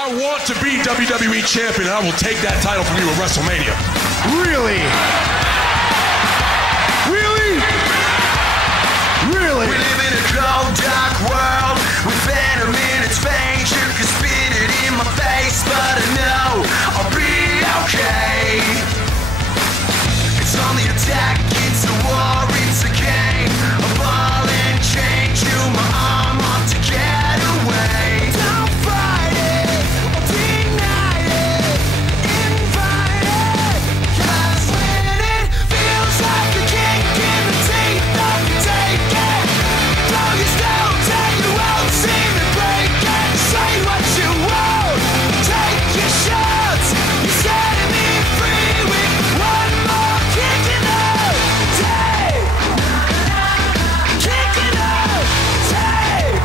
I want to be WWE champion, and I will take that title from you at WrestleMania. Really? Really? Really? We live in a cold, dark world with venom in its veins. You can spit it in my face, but I know I'll be okay. It's on the attack, it's a war, it's a game. A ball and chain, chew my arm off to get away. Don't fight it, or deny it, invite it. 'Cause when it feels like a kick in the teeth, don't take it. Though you still take, you won't see me break it. Say what you want, take your shots. You're setting me free with one more kick in the teeth. Kick in the teeth.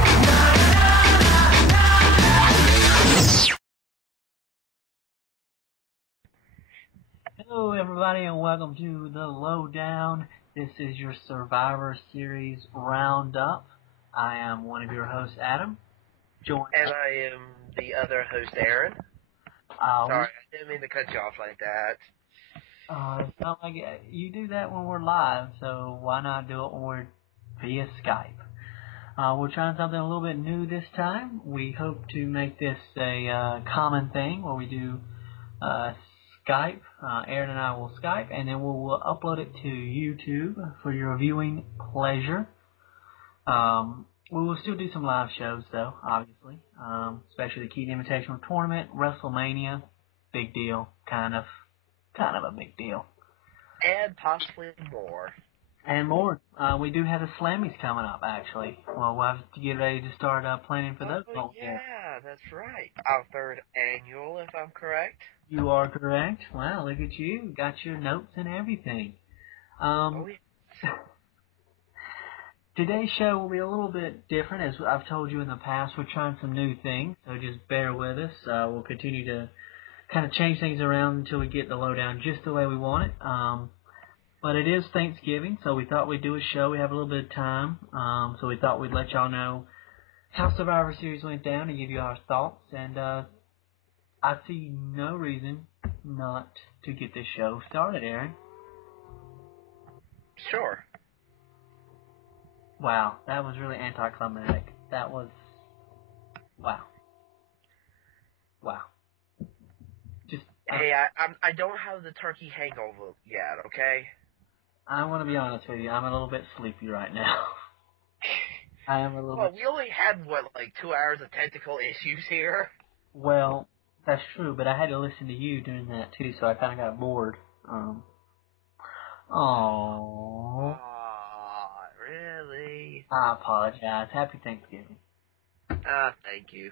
Hello everybody and welcome to the Lowdown. This is your Survivor Series Roundup. I am one of your hosts, Adam. Joined And I am the other host, Aaron. Sorry, I didn't mean to cut you off like that. it's not like you do that when we're live, so why not do it when we're via Skype? We're trying something a little bit new this time. We hope to make this a common thing where we do Skype. Aaron and I will Skype, and then we'll upload it to YouTube for your viewing pleasure. We will still do some live shows, though, obviously, especially the Keaton Invitational Tournament, WrestleMania, big deal, kind of a big deal. And possibly more. And more. We do have the Slammies coming up, actually. Well, we'll have to get ready to start planning for those. Oh, yeah, that's right. Our third annual, if I'm correct. You are correct. Wow, look at you. Got your notes and everything. Today's show will be a little bit different. As I've told you in the past, we're trying some new things, so just bear with us. We'll continue to kind of change things around until we get the Lowdown just the way we want it. But it is Thanksgiving, so we thought we'd do a show. We have a little bit of time, so we thought we'd let y'all know how Survivor Series went down and give you our thoughts. And I see no reason not to get this show started, Aaron. Sure. Wow, that was really anticlimactic. That was... Wow. Just... Hey, I don't have the turkey hangover yet, okay? I want to be honest with you. I'm a little bit sleepy right now. I am a little Well, bit... we only had, 2 hours of technical issues here? Well, that's true, but I had to listen to you doing that too, so I kind of got bored. Aw, really? I apologize. Happy Thanksgiving. Thank you.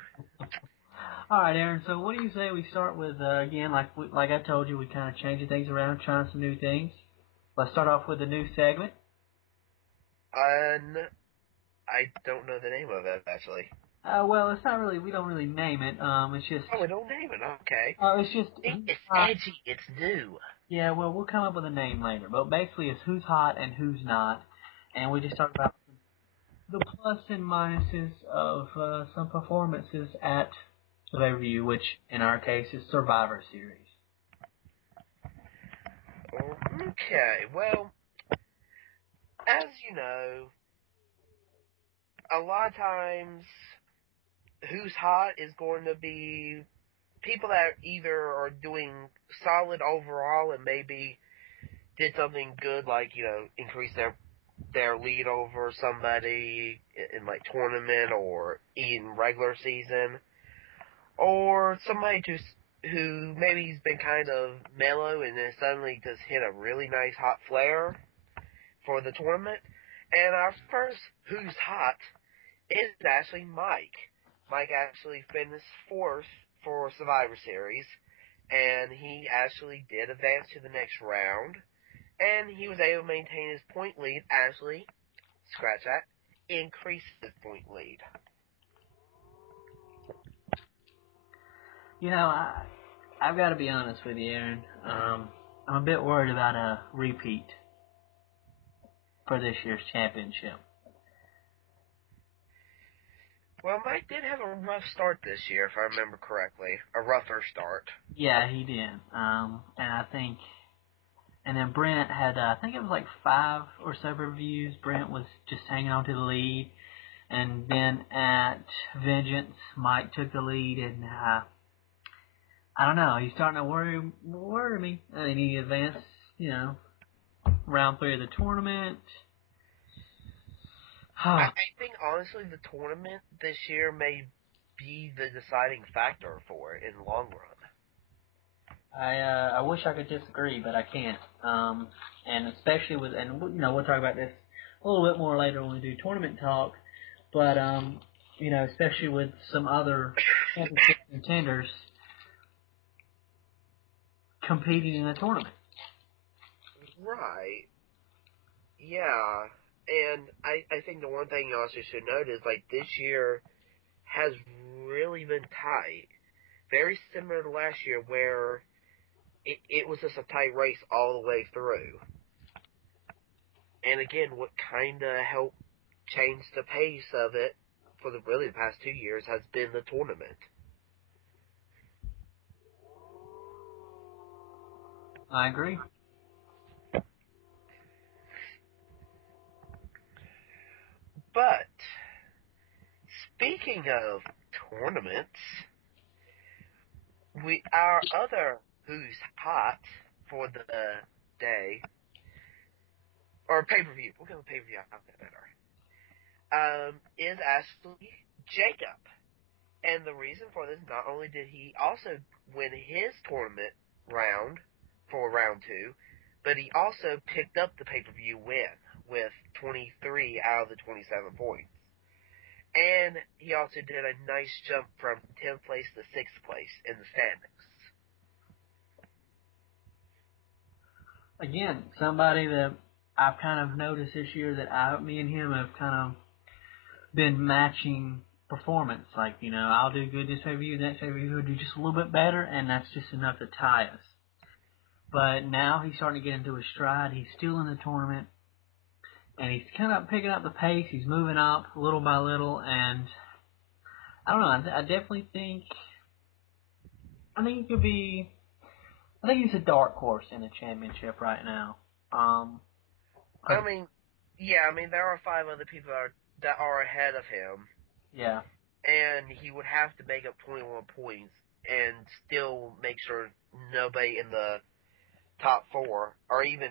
All right, Aaron. So, what do you say we start with again? Like I told you, we kind of changing things around, trying some new things. Let's start off with a new segment. I don't know the name of it actually. Well, it's not really. We don't really name it. It's just. Oh, we don't name it. Okay. It's just. It's edgy. It's new. Yeah. Well, we'll come up with a name later. But basically, it's who's hot and who's not, and we just talk about the plus and minuses of some performances at the pay-per-view, which in our case is Survivor Series. Okay, well, as you know, a lot of times, who's hot is going to be people that either are doing solid overall and maybe did something good, like, increase their lead over somebody in tournament or in regular season, or somebody who maybe has been kind of mellow and then suddenly just hit a really nice hot flare for the tournament. And our first who's hot is actually Mike. Mike actually finished fourth for Survivor Series, and he actually did advance to the next round, and he was able to maintain his point lead, actually, scratch that, increase his point lead. I've got to be honest with you, Aaron. I'm a bit worried about a repeat for this year's championship. Well, Mike did have a rough start this year, if I remember correctly. A rougher start. Yeah, he did. And I think, and then Brent had, I think it was like 5 or so reviews. Brent was just hanging on to the lead. And then at Vengeance, Mike took the lead, and I don't know, he's starting to worry me. I mean, he advanced, round 3 of the tournament. I think, honestly, the tournament this year may be the deciding factor for it in the long run. I wish I could disagree, but I can't. And especially with, and we'll talk about this a little bit more later when we do tournament talk. But especially with some other championship contenders competing in the tournament. Right. Yeah. And I think the one thing you also should note is, like, this year has really been tight. Very similar to last year, where it was just a tight race all the way through. And again, what kind of helped change the pace of it for the past 2 years has been the tournament. I agree. But speaking of tournaments, our other Who's Hot for the day, or pay-per-view, we'll go with pay-per-view, I like that better, is actually Jacob. And the reason for this, not only did he also win his tournament round for round 2, but he also picked up the pay-per-view win with 23 out of the 27 points. And he also did a nice jump from 10th place to 6th place in the standings. Again, somebody that I've kind of noticed this year that me and him have kind of been matching performance. Like, I'll do good this pay-per-view, next pay-per-view will do just a little bit better, and that's just enough to tie us. But now he's starting to get into his stride. He's still in the tournament, and he's kind of picking up the pace. He's moving up little by little, and I don't know. I definitely think he could be. I think he's a dark horse in the championship right now. There are 5 other people that are ahead of him. Yeah. And he would have to make up 21 points and still make sure nobody in the top 4, or even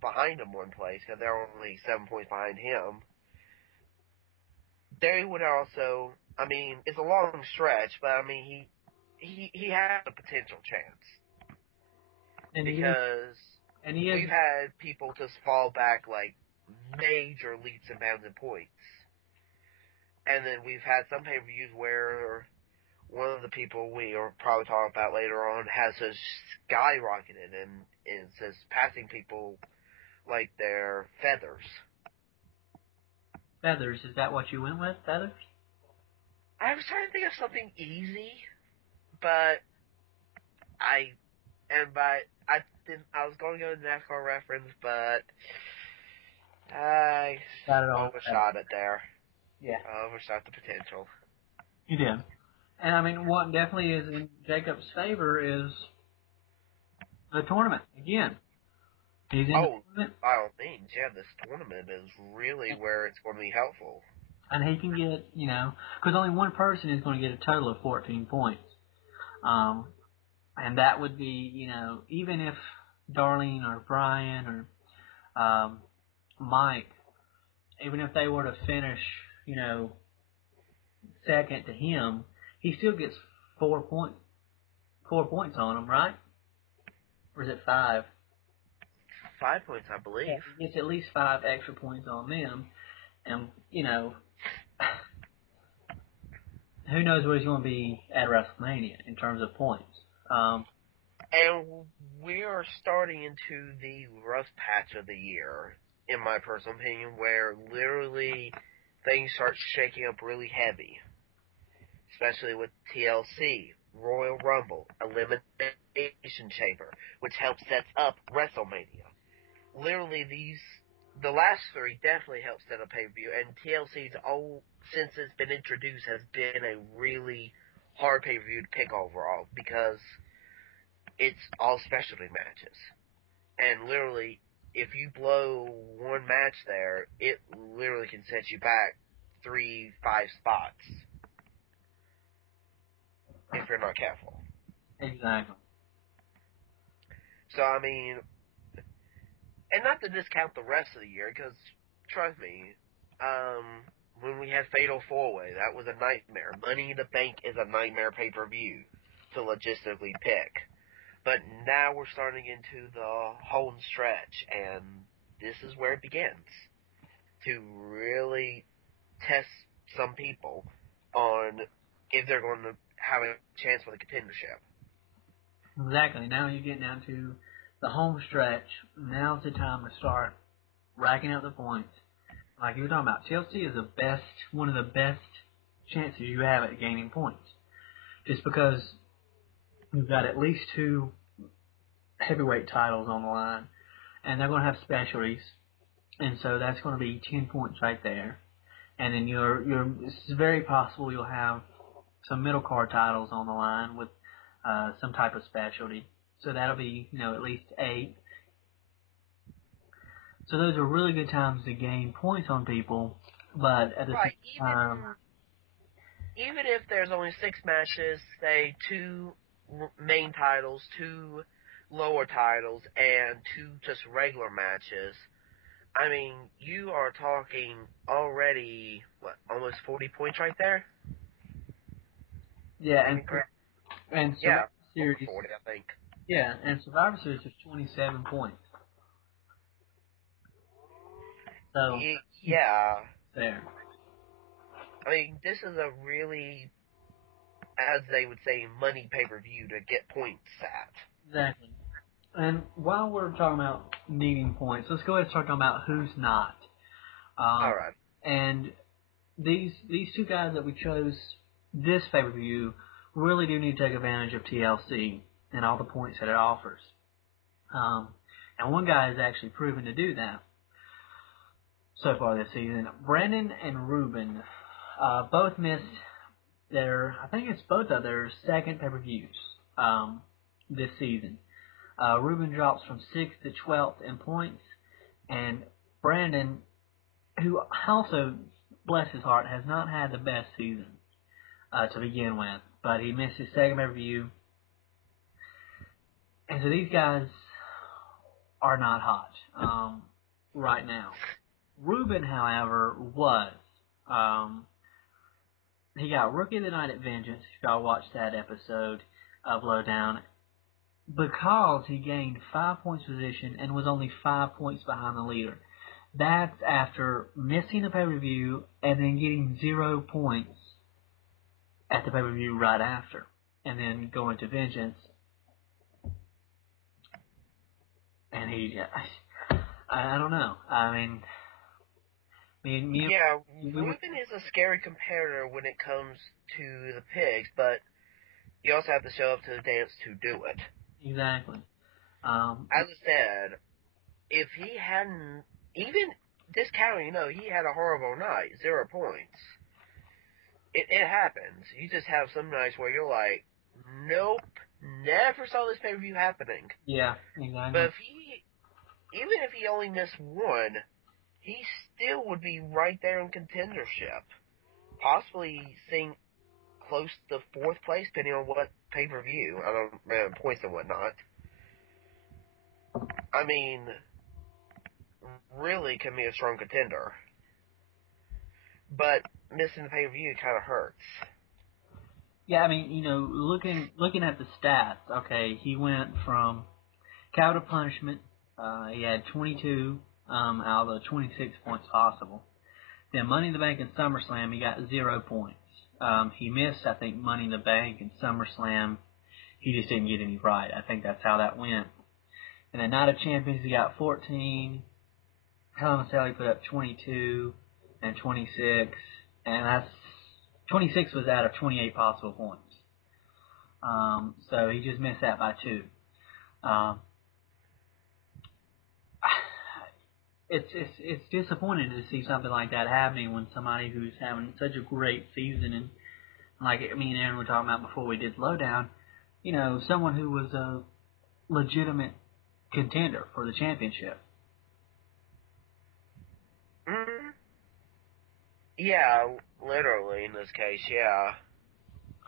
behind him one place, because they're only 7 points behind him. They would also, it's a long stretch, but he has a potential chance. And because we've had people just fall back like major leaps and bounds in points. And then we've had some pay-per-views where one of the people we are probably talking about later on has just skyrocketed and is just passing people like they're feathers. Feathers, is that what you went with? Feathers? I was trying to think of something easy, but I was going to go to NASCAR reference, but I overshot it there. Yeah. I overshot the potential. You did. And what definitely is in Jacob's favor is the tournament. Again. He's in the tournament. By all means, yeah, this tournament is really where it's going to be helpful. And he can get, because only one person is going to get a total of 14 points. And that would be, even if Darlene or Brian or Mike, even if they were to finish, second to him, he still gets 4 points on him, right? Or is it 5? 5 points, I believe. Yeah, he gets at least 5 extra points on them. And, who knows where he's going to be at WrestleMania in terms of points. And we are starting into the rough patch of the year, in my personal opinion, where literally things start shaking up really heavy. Especially with TLC, Royal Rumble, Elimination Chamber, which helps sets up WrestleMania. Literally, the last three definitely help set up pay-per-view, and TLC's since it's been introduced, has been a really hard pay-per-view to pick overall, because it's all specialty matches. And literally, if you blow one match there, it literally can set you back 3-5 spots if you're not careful. Exactly. So, I mean, and not to discount the rest of the year, because, trust me, when we had Fatal 4-Way, that was a nightmare. Money in the Bank is a nightmare pay-per-view to logistically pick. But now we're starting into the home stretch, and this is where it begins. To really test some people on if they're going to have a chance for the contendership. Exactly. Now you're getting down to the home stretch. Now's the time to start racking up the points. Like you were talking about, TLC is one of the best chances you have at gaining points. Just because you've got at least 2 heavyweight titles on the line, and they're going to have specialties, and so that's going to be 10 points right there. And then it's very possible you'll have some middle card titles on the line with some type of specialty. So that'll be, at least 8. So those are really good times to gain points on people, but at the same time, even if there's only 6 matches, say 2 main titles, 2 lower titles, and 2 just regular matches, I mean, you are talking already, almost 40 points right there? Yeah, and Survivor Series, over 40, I think. Yeah, and Survivor Series is 27 points. So yeah, there. I mean, this is a really, as they would say, money pay-per-view to get points at. Exactly. And while we're talking about needing points, let's go ahead and start talking about who's not. All right. And these 2 guys that we chose this pay-per-view really do need to take advantage of TLC and all the points that it offers. And one guy has actually proven to do that so far this season. Brandon and Ruben both missed I think it's both of their second pay-per-views this season. Ruben drops from 6th to 12th in points, and Brandon, who also, bless his heart, has not had the best season to begin with, but he missed his second pay-per-view. And so these guys are not hot right now. Ruben, however, was. He got Rookie of the Night at Vengeance, if y'all watched that episode of Lowdown, because he gained 5 points position and was only 5 points behind the leader. That's after missing the pay-per-view and then getting 0 points at the pay-per-view right after, and then going to Vengeance. And I don't know. I mean, Ruben is a scary competitor when it comes to the pigs, but you also have to show up to the dance to do it. Exactly. As I said, if he hadn't, even discounting, he had a horrible night, 0 points. It happens. You just have some nights where you're like, nope, never saw this pay-per-view happening. Yeah, exactly. But even if he only missed 1, he still would be right there in contendership. Possibly seeing close to 4th place, depending on what pay-per-view. I don't know, points and whatnot. I mean, really can be a strong contender. But missing the pay-per-view kind of hurts. Yeah, I mean, looking at the stats, okay, he went from Capital Punishment, he had 22 out of the 26 points possible. Then Money in the Bank and SummerSlam, he got 0 points. He missed, I think, Money in the Bank and SummerSlam. He just didn't get any right. I think that's how that went. And then Night of Champions, he got 14. Hell in a Cell, he put up 22 and 26. And that's 26 was out of 28 possible points. So he just missed that by 2. it's disappointing to see something like that happening when somebody who's having such a great season, and like me and Aaron were talking about before we did Lowdown, someone who was a legitimate contender for the championship. Mm-hmm. Yeah, literally in this case, yeah.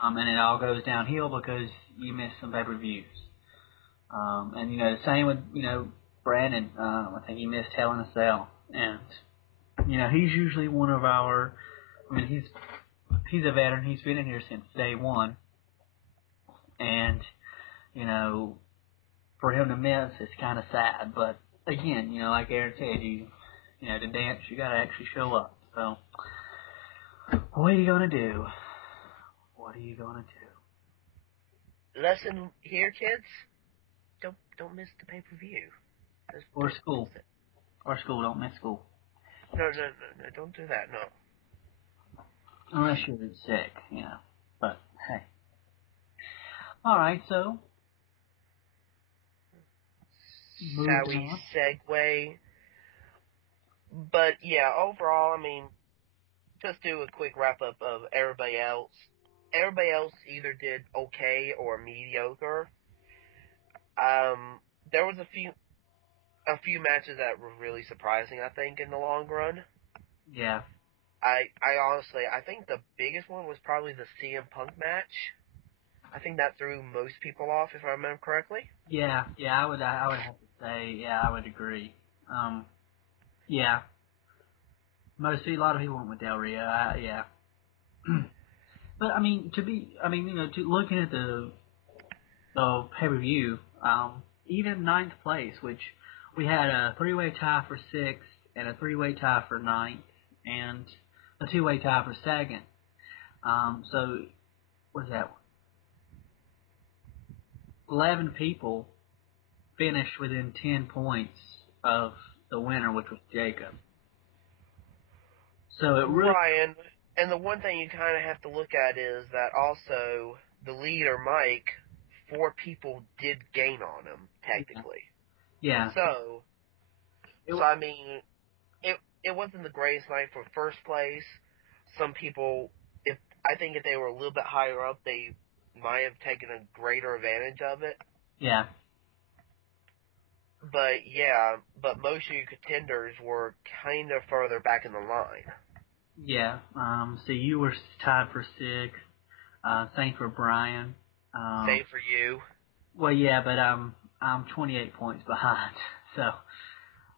And it all goes downhill because you miss some pay-per-views. And the same with Brandon. I think he missed Hell in a Cell, and he's usually one of our. I mean, he's a veteran. He's been in here since day one, and for him to miss, it's kind of sad. But again, like Aaron said, to dance, you got to actually show up. So, what are you gonna do? What are you gonna do? Lesson here, kids. Don't miss the pay-per-view. Or school. Or school. Don't miss school. No, don't do that, no. Unless you're sick, But, hey. Alright, so. Shall we segue? But, yeah, overall, I mean, just do a quick wrap-up of everybody else. Everybody else either did okay or mediocre. There was a few matches that were really surprising, I think, in the long run. Yeah. I honestly, I think the biggest one was probably the CM Punk match. I think that threw most people off, if I remember correctly. Yeah, I would have to say, yeah, I would agree. Yeah. A lot of people went with Del Rio, yeah. But, I mean, looking at the pay-per-view, even ninth place, which we had a 3-way tie for 6th, and a 3-way tie for 9th, and a 2-way tie for 2nd. So, what is that? 11 people finished within 10 points of the winner, which was Jacob. So it really... Ryan, and the one thing you kind of have to look at is that also the leader, Mike, 4 people did gain on him, technically. Yeah. So I mean, it wasn't the greatest night for first place. Some people, I think if they were a little bit higher up, they might have taken a greater advantage of it. Yeah. But most of your contenders were kind of further back in the line. Yeah. So you were tied for 6th. Same for Brian. Same for you. Well, yeah, but I'm 28 points behind. So,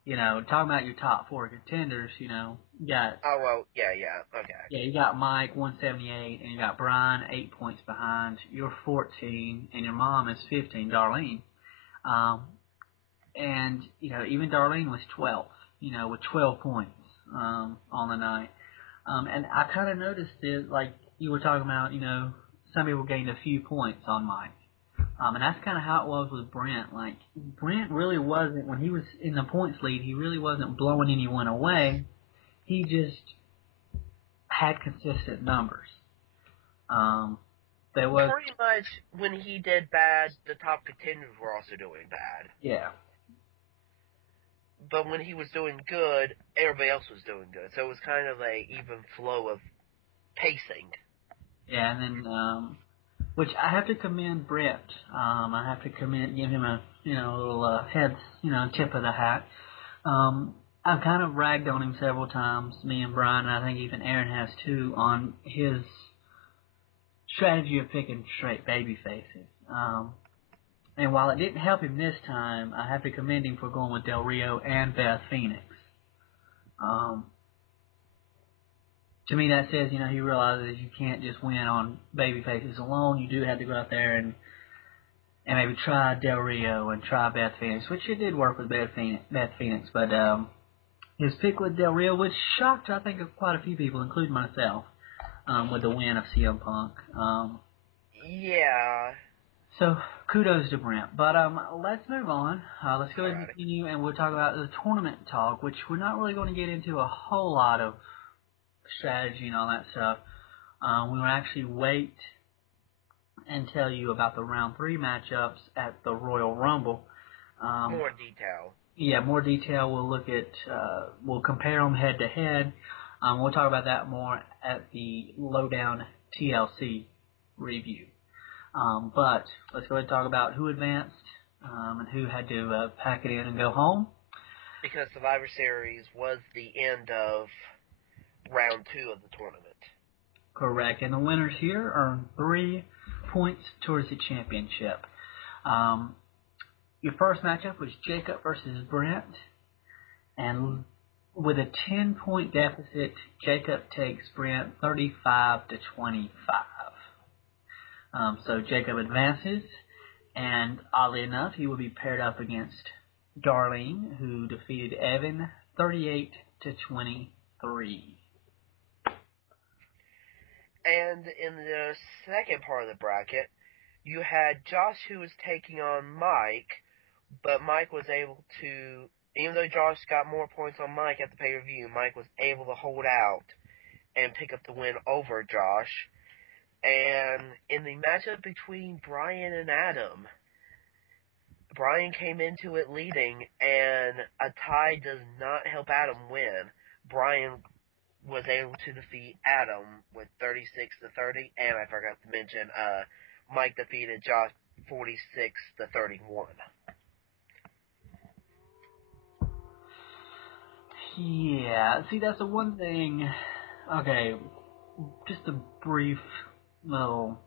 talking about your top 4 contenders, you got... Oh, well, yeah, okay. Yeah, you got Mike, 178, and you got Brian, 8 points behind. You're 14, and your mom is 15, Darlene. And, even Darlene was 12, with 12 points on the night. And I kind of noticed it, like you were talking about, some people gained a few points on Mike. And that's kind of how it was with Brent. Like, Brent really wasn't, when he was in the points lead, he really wasn't blowing anyone away. He just had consistent numbers. There was... Pretty much, when he did bad, the top contenders were also doing bad. Yeah. But when he was doing good, everybody else was doing good. So it was kind of a even flow of pacing. Yeah, and then, which I have to commend Brett. I have to give him a, little head, tip of the hat. I've kind of ragged on him several times, me and Brian, and I think even Aaron has too, on his strategy of picking straight baby faces. And while it didn't help him this time, I have to commend him for going with Del Rio and Beth Phoenix. To me, that says, he realizes you can't just win on baby faces alone. You do have to go out there and maybe try Del Rio and try Beth Phoenix, which it did work with Beth Phoenix, but his pick with Del Rio, which shocked, I think, quite a few people, including myself, with the win of CM Punk. Yeah. So, kudos to Brent. But let's move on. Let's go ahead and continue, and we'll talk about the tournament talk, which we're not really going to get into a whole lot of strategy and all that stuff. We will actually wait and tell you about the round 3 matchups at the Royal Rumble. More detail. yeah, more detail. We'll look at, we'll compare them head to head. We'll talk about that more at the Lowdown TLC review. But let's go ahead and talk about who advanced and who had to pack it in and go home. Because Survivor Series was the end of round 2 of the tournament. Correct. And the winners here earn 3 points towards the championship. Your first matchup was Jacob versus Brent. And with a 10-point deficit, Jacob takes Brent 35 to 25. So Jacob advances, and oddly enough, he will be paired up against Darlene, who defeated Evan 38 to 23. And in the second part of the bracket, you had Josh, who was taking on Mike, but Mike was able to, even though Josh got more points on Mike at the pay-per-view, Mike was able to hold out and pick up the win over Josh. And in the matchup between Brian and Adam, Brian came into it leading, and a tie does not help Adam win. Brian was able to defeat Adam with 36 to 30, and I forgot to mention, Mike defeated Josh 46 to 31. Yeah, see, that's the one thing. Okay, just a brief little.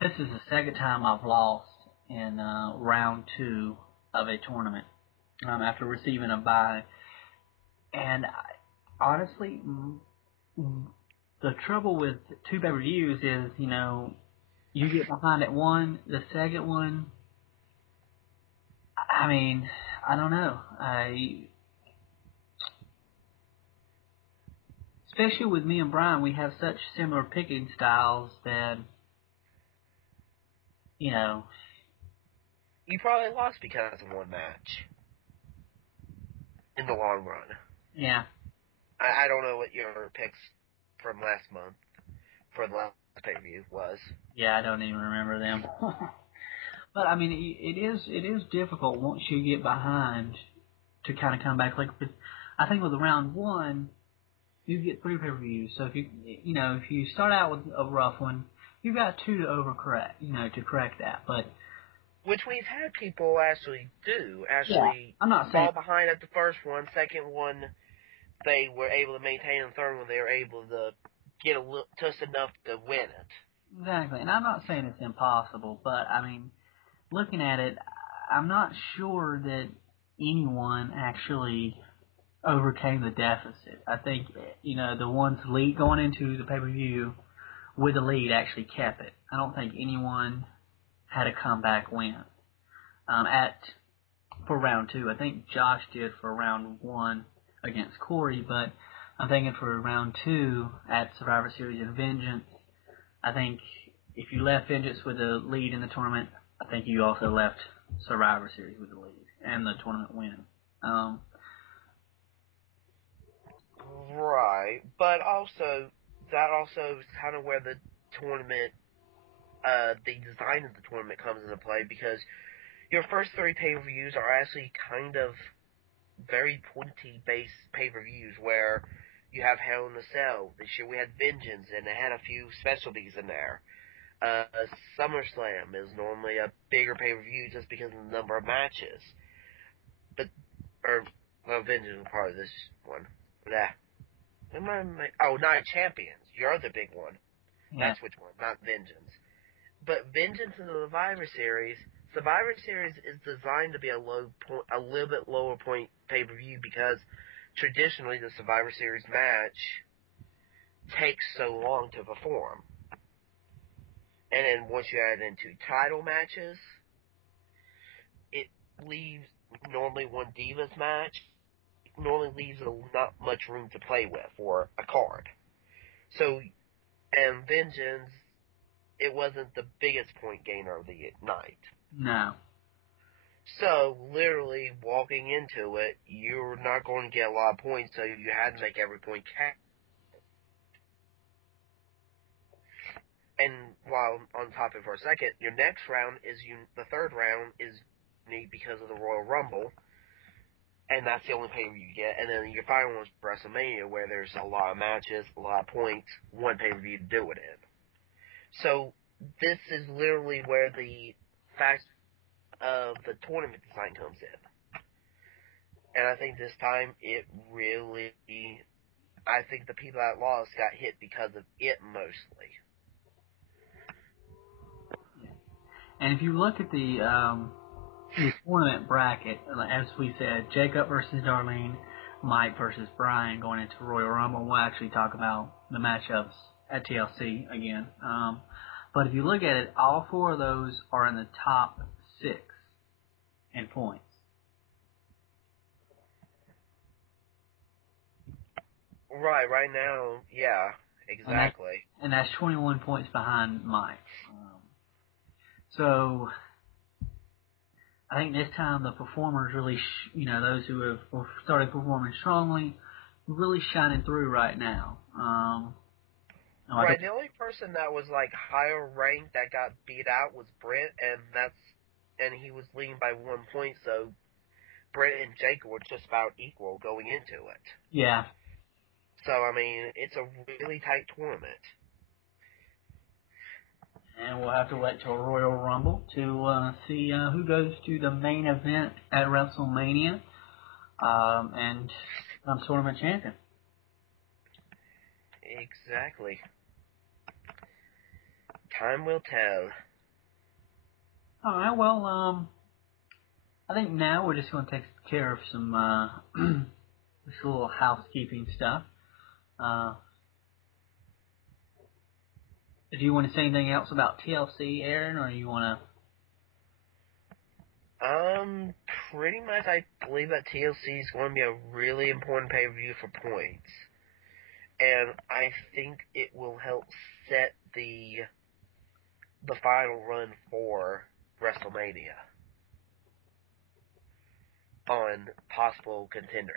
This is the second time I've lost in round 2 of a tournament after receiving a bye. And honestly, the trouble with 2 pay-per-views is, you get behind at one, the second one, I mean, I don't know. Especially with me and Brian, we have such similar picking styles that, You probably lost because of one match. In the long run. Yeah. I don't know what your picks from last month for the last pay-per-view was. Yeah, I don't even remember them. But I mean, it is difficult once you get behind to kind of come back. Like, I think with the round 1, you get 3 pay-per-views. So if if you start out with a rough one, you've got 2 to overcorrect, to correct that. But which we've had people actually do. Yeah, I'm not saying fall behind at the first one, second one they were able to maintain, and the third one they were able to get just enough to win it. Exactly, and I'm not saying it's impossible, but I mean, looking at it, I'm not sure that anyone actually overcame the deficit. I think, the ones lead going into the pay-per-view with the lead actually kept it. I don't think anyone had a comeback win for round 2. I think Josh did for round 1 against Corey, but I'm thinking for round 2 at Survivor Series and Vengeance, I think if you left Vengeance with the lead in the tournament, I think you also left Survivor Series with the lead and the tournament win. Right, but that also is kind of where the tournament, the design of the tournament comes into play, because your first 3 pay-per-views are actually kind of very pointy-based pay-per-views, where you have Hell in a Cell. This year we had Vengeance, and it had a few specialties in there. SummerSlam is normally a bigger pay-per-view just because of the number of matches. Vengeance is part of this one. Night of Champions, your other big one. Yeah. That's which one, not Vengeance. But Vengeance in the Survivor Series is designed to be a little bit lower point pay-per-view, because traditionally the Survivor Series match takes so long to perform. And then once you add into title matches, it leaves normally one Divas match normally leaves not much room to play with for a card. So, and Vengeance, it wasn't the biggest point gainer of the night. No. So, literally, walking into it, you're not going to get a lot of points, so you had to make every point count. And while on topic for a second, your next round the third round is unique because of the Royal Rumble, and that's the only pay-per-view you get. And then your final one's WrestleMania, where there's a lot of matches, a lot of points, one pay-per-view to do it in. So this is literally where the fact of the tournament design comes in. And I think this time it really, I think the people that lost got hit because of it mostly. And if you look at the tournament bracket, as we said, Jacob versus Darlene, Mike versus Brian going into Royal Rumble. We'll actually talk about the matchups at TLC again. But if you look at it, all four of those are in the top 6 in points. Right now, yeah, exactly. And that's 21 points behind Mike. So I think this time the performers really, those who have started performing strongly, really shining through right now. Right, the only person that was like higher ranked that got beat out was Brent, and he was leading by 1 point, so Brent and Jacob were just about equal going into it. Yeah. So, I mean, it's a really tight tournament. And we'll have to wait till Royal Rumble to see who goes to the main event at WrestleMania and becomes tournament champion. Exactly. Time will tell. All right, well, I think now we're just going to take care of some this little housekeeping stuff. Do you want to say anything else about TLC, Aaron, or you want to? Pretty much I believe that TLC is going to be a really important pay-per-view for points. And I think it will help set the final run for WrestleMania on possible contenders.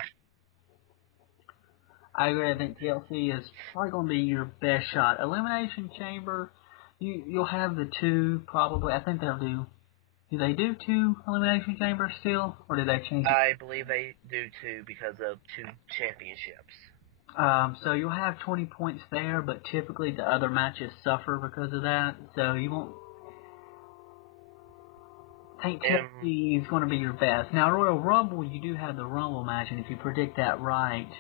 I agree. I think TLC is probably going to be your best shot. Elimination Chamber, you'll have the 2 probably. I think they'll do. Do they do 2 Elimination Chambers still, or did they change it? I believe they do 2 because of 2 championships. So you'll have 20 points there, but typically the other matches suffer because of that. So you won't. I think TLC is going to be your best. Now Royal Rumble, you do have the Rumble match, and if you predict that right.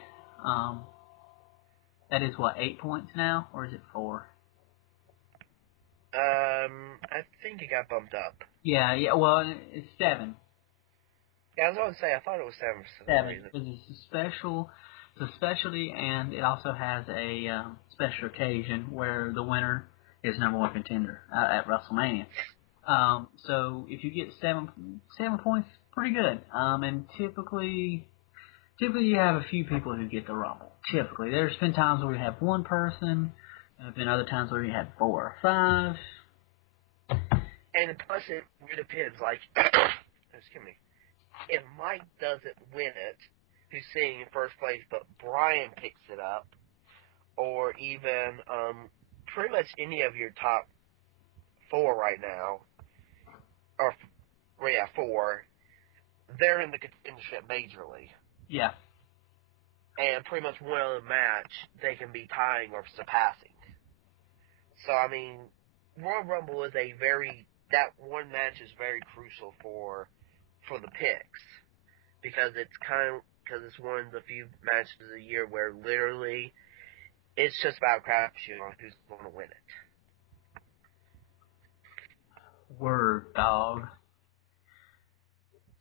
That is what, 8 points now, or is it 4? I think it got bumped up. Yeah, well, it's 7. Yeah, I was going to say, I thought it was 7 for some 7, reason. because it's a specialty, and it also has a special occasion where the winner is #1 contender at WrestleMania. So if you get 7 points, pretty good. And typically you have a few people who get the Rumble. Typically. There's been times where we have 1 person. There have been other times where we had 4 or 5. And plus it really depends. Like, excuse me. If Mike doesn't win it, who's sitting in first place, but Brian picks it up, or even pretty much any of your top 4 right now, or, 4, they're in the contendership majorly. Yeah. And pretty much one other match, they can be tying or surpassing. So, I mean, Royal Rumble is that one match is very crucial for the picks. Because it's one of the few matches of the year where literally it's just about crapshoot on who's going to win it. Word, dog.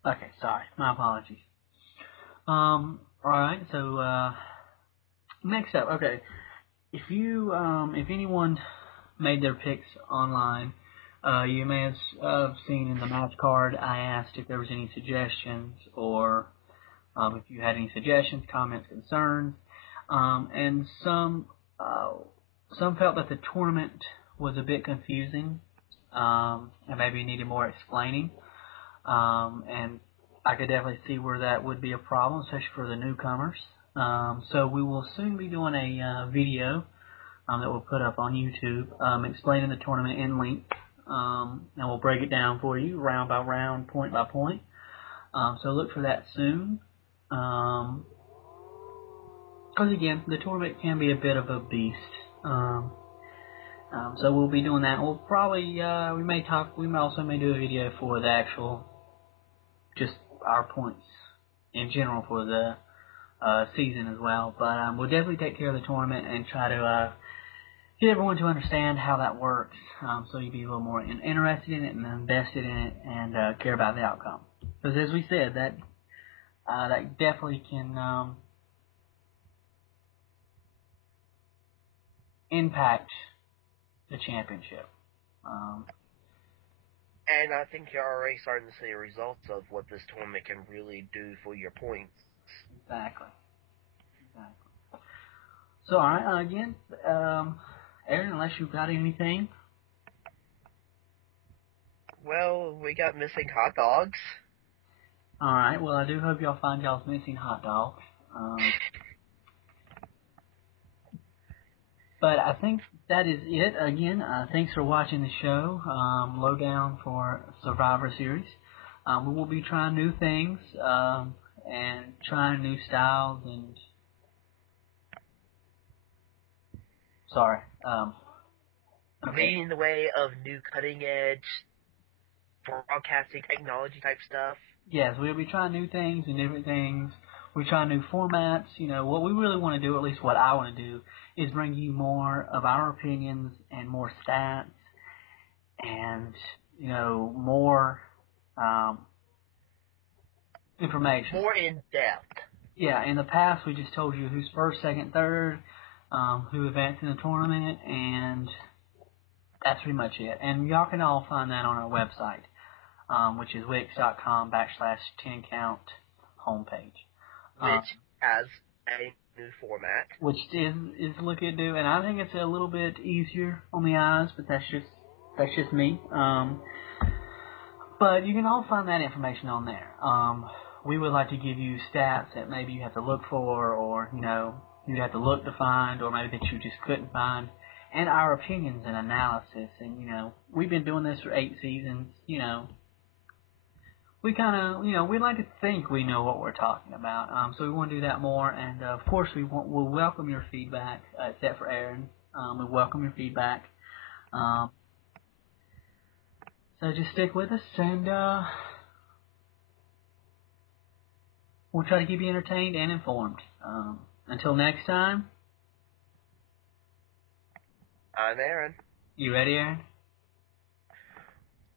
Okay, sorry. My apologies. Alright, so, next up, okay. If anyone made their picks online, you may have seen in the match card, I asked if there was any suggestions, or, if you had any suggestions, comments, concerns, and some felt that the tournament was a bit confusing, and maybe needed more explaining, and I could definitely see where that would be a problem, especially for the newcomers. So we will soon be doing a video that we'll put up on YouTube explaining the tournament in length. And we'll break it down for you round by round, point by point. So look for that soon. Because again, the tournament can be a bit of a beast. So we'll be doing that. We'll probably we may also do a video for the actual, just our points in general for the season as well. But we'll definitely take care of the tournament and try to get everyone to understand how that works, so you'll be a little more interested in it and invested in it and care about the outcome. Because as we said, that definitely can impact the championship. And I think you're already starting to see the results of what this tournament can really do for your points. Exactly. So, alright, again, Aaron, unless you've got anything. Well, we got missing hot dogs. Alright, well, I do hope y'all find y'all's missing hot dogs. But I think that is it. Again, thanks for watching the show, Lowdown for Survivor Series. We will be trying new things, and trying new styles and... Sorry. Okay. Leading the way of new cutting-edge broadcasting technology type stuff. Yes, we'll be trying new things and different things. We're trying new formats. You know, what we really want to do, at least what I want to do, is bring you more of our opinions and more stats and, you know, more information. More in-depth. Yeah, in the past we just told you who's first, second, third, who advanced in the tournament, and that's pretty much it. And y'all can all find that on our website, which is wix.com/10count homepage. Which has a new format. Which is looking to, and I think it's a little bit easier on the eyes, but that's just me. But you can all find that information on there. We would like to give you stats that maybe you have to look for, or, you know, you have to look to find, or maybe that you just couldn't find, and our opinions and analysis. And, you know, we've been doing this for 8 seasons, you know. We kind of, you know, we like to think we know what we're talking about, so we want to do that more. And of course, we'll welcome your feedback, except for Aaron. We welcome your feedback. So just stick with us, and we'll try to keep you entertained and informed. Until next time. I'm Aaron. You ready, Aaron?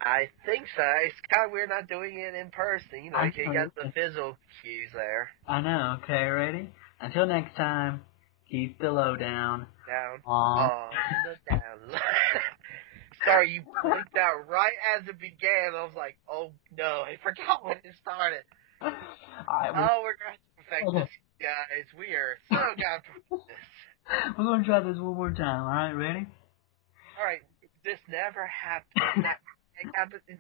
I think so. It's kind of weird not doing it in person. You know, you got the visual cues there. I know. Okay, ready? Until next time, keep the lowdown on the down. Sorry, you blinked out right as it began. I was like, oh no, I forgot when it started. Alright, we're going to perfect this, guys. We are so going to perfect this. We're going to try this one more time. Alright, ready? Alright, this never happened. It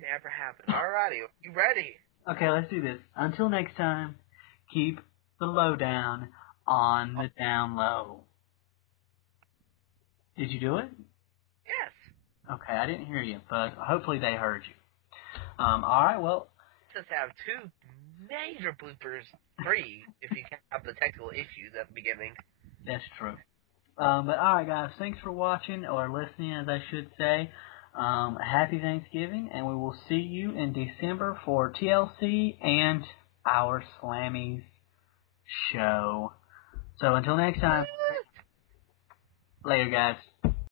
never happened. Alrighty, you ready? Okay, let's do this. Until next time, keep the lowdown on the down low. Did you do it? Yes. Okay, I didn't hear you, but hopefully they heard you. Alright, well... Just have 2 major bloopers, 3 if you have the technical issues at the beginning. That's true. But alright guys, thanks for watching, or listening as I should say. Happy Thanksgiving, and we will see you in December for TLC and our Slammies show. So until next time, later guys.